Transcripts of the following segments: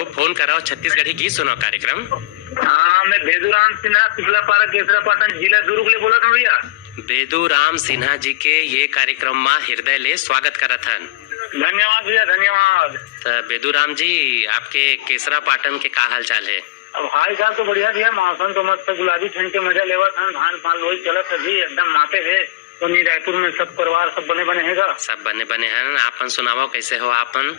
Hello, phone कराओ छत्तीसगढ़ी गीत सुनाओ कार्यक्रम। हाँ, मैं भेदूराम सिन्हा सिपलापारा केसरा पाटन जिला दुर्ग ले बोला था भैया। बेदूराम सिन्हा जी के ये कार्यक्रम में हृदय ले स्वागत करत हन। धन्यवाद भैया, धन्यवाद। तो बेदूराम जी, आपके केसरा पाटन के का हाल चाल है? अब हाल चाल तो बढ़िया भैया, मौसम तो मस्त गुलाबी ठंड के मजा लेवा था, धान पान वही चलत है भी एकदम माते है। तो नी रायपुर में सब परिवार सब बने बने हैगा। सब बने बने हैं। आपन सुनाओ कैसे हो आपन?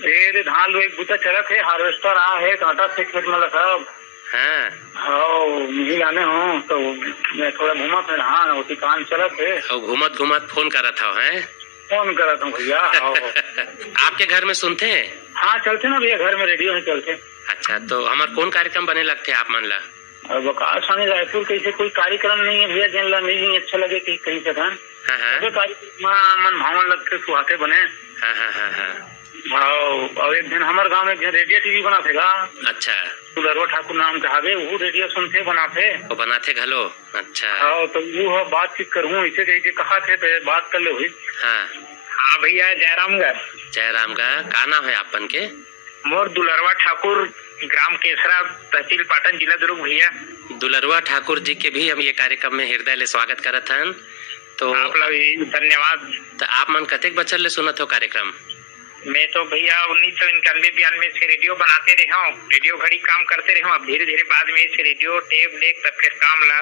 ये धान लो एक बुता चलत है, हार्वेस्टर आ है कांटा से खेत में सब। हाँ, मिल आने हो तो मैं थोड़ा घूमा फिर। हाँ, उसी काम चलत है। और घूमत घूमत फोन करत हो हैं? फोन करत हूँ भैया। आपके घर में सुनते हैं? हाँ, चलते ना भैया, घर में रेडियो में चलते। अच्छा, तो हमारे कौन कार्यक्रम बने लगते आप मन ला? अब आकाशवाणी रायपुर कैसे कोई कार्यक्रम नहीं है भैया, जिन ला नहीं अच्छा लगे कहीं से धान कार्यक्रम मन भावन लगते सुहाते बने। और एक दिन हमारे गांव में एक रेडियो टीवी बना थे। अच्छा, दुलरवा ठाकुर नाम कहावे, वो रेडियो सुनते बनाते घलो। अच्छा, तो वो बातचीत करूँ इसे कही के कहा थे तो बात कर ले हुई। हाँ भैया, जयराम का का नाम है आपन के? मोर दुलरवा ठाकुर, ग्राम केसरा, तहसील पाटन, जिला दुर्ग भैया। दुलरवा ठाकुर जी के भी हम ये कार्यक्रम में हृदय ले स्वागत करत हन। तो आप लोग धन्यवाद। तो आप मन कतेक बचर ले सुनत हो कार्यक्रम? मैं तो भैया 1991-92 से रेडियो बनाते रहे हूँ, रेडियो घड़ी काम करते रहे हूँ। अब धीरे धीरे बाद में से रेडियो टेप देख तब फिर काम ला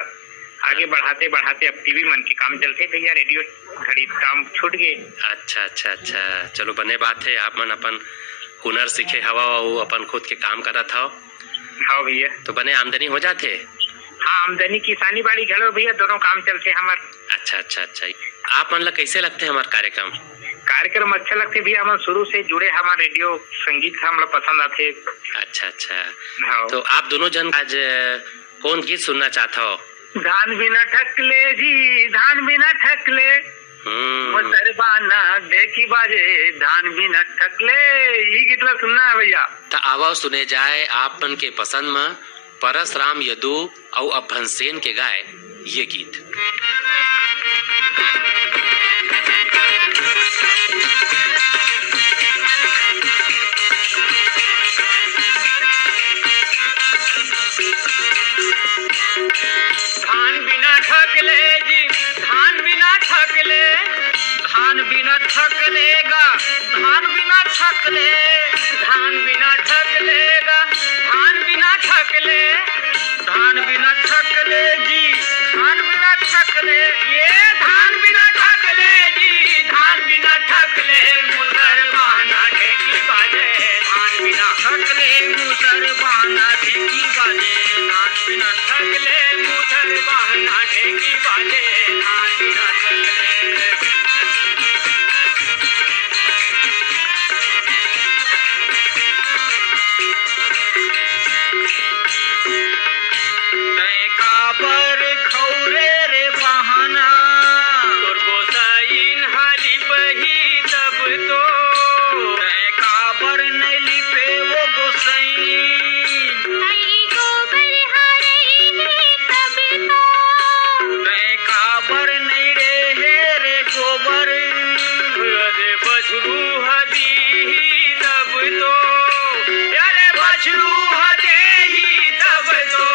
आगे बढ़ाते बढ़ाते अब टीवी मन के काम चलते भैया, रेडियो घड़ी काम छूट गए। अच्छा अच्छा अच्छा, चलो बने बात है, आप मन अपन हुनर सीखे हवा और अपन खुद के काम करत हो। हाँ भैया, तो बने आमदनी हो जाते? हाँ, आमदनी किसानी बाड़ी घलो भैया, दोनों काम चलते हमार। अच्छा अच्छा अच्छा, आप मन ला कैसे लगते है हमारे कार्यक्रम अच्छा लगते भैया, हम शुरू से जुड़े, हमारे रेडियो संगीत हम लोग पसंद आते। अच्छा अच्छा, तो आप दोनों जन आज कौन गीत सुनना चाहता हो? धान बिना ठकले जी, धान बिना ठकले, सरबाना देखी बाजे, धान बिना ठकले, ये गीत ला सुनना है भैया। तो आवाज सुने जाए आपन के पसंद में परसराम यदु और अभनसेन के गाए ये गीत। धान बिना ठकले जी, धान बिना ठकले, धान बिना ठकलेगा, धान बिना ठकले, धान बिना ठकलेगा, धान बिना ठकले, धान बिना ठकले जी, धान बिना ठकले, ये धान बिना ठकले जी, धान बिना ठकले, मुसलमाना ढेकी बाजे, धान बिना ठकले, मुसलमाना ढेकी बाजे, धान बिना ठकले, मुसलमाना ढेकी बाजे, धान बिना ठकले। काबर खौरे रे बहाना, तोर गोसाइन हाली बही तब तो, काबर नहीं लिपे वो गोसाइन, गोबर हारे तब तो, काबर नहीं रे रे गोबर, अरे बछरू हदी तब तो, अरे बछरू हदे तब तो,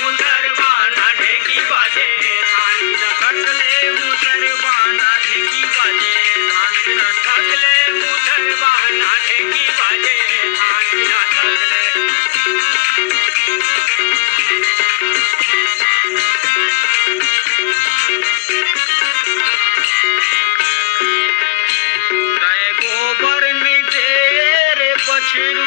मुसलमाना ढेकी बाजे, धान बिना ठकले, मुसलमाना ढेकी बाजे, धान बिना ठकले, मुसलमाना ढेकी बाजे, धान बिना ठकले। गोबर नहीं दे रे बछरू,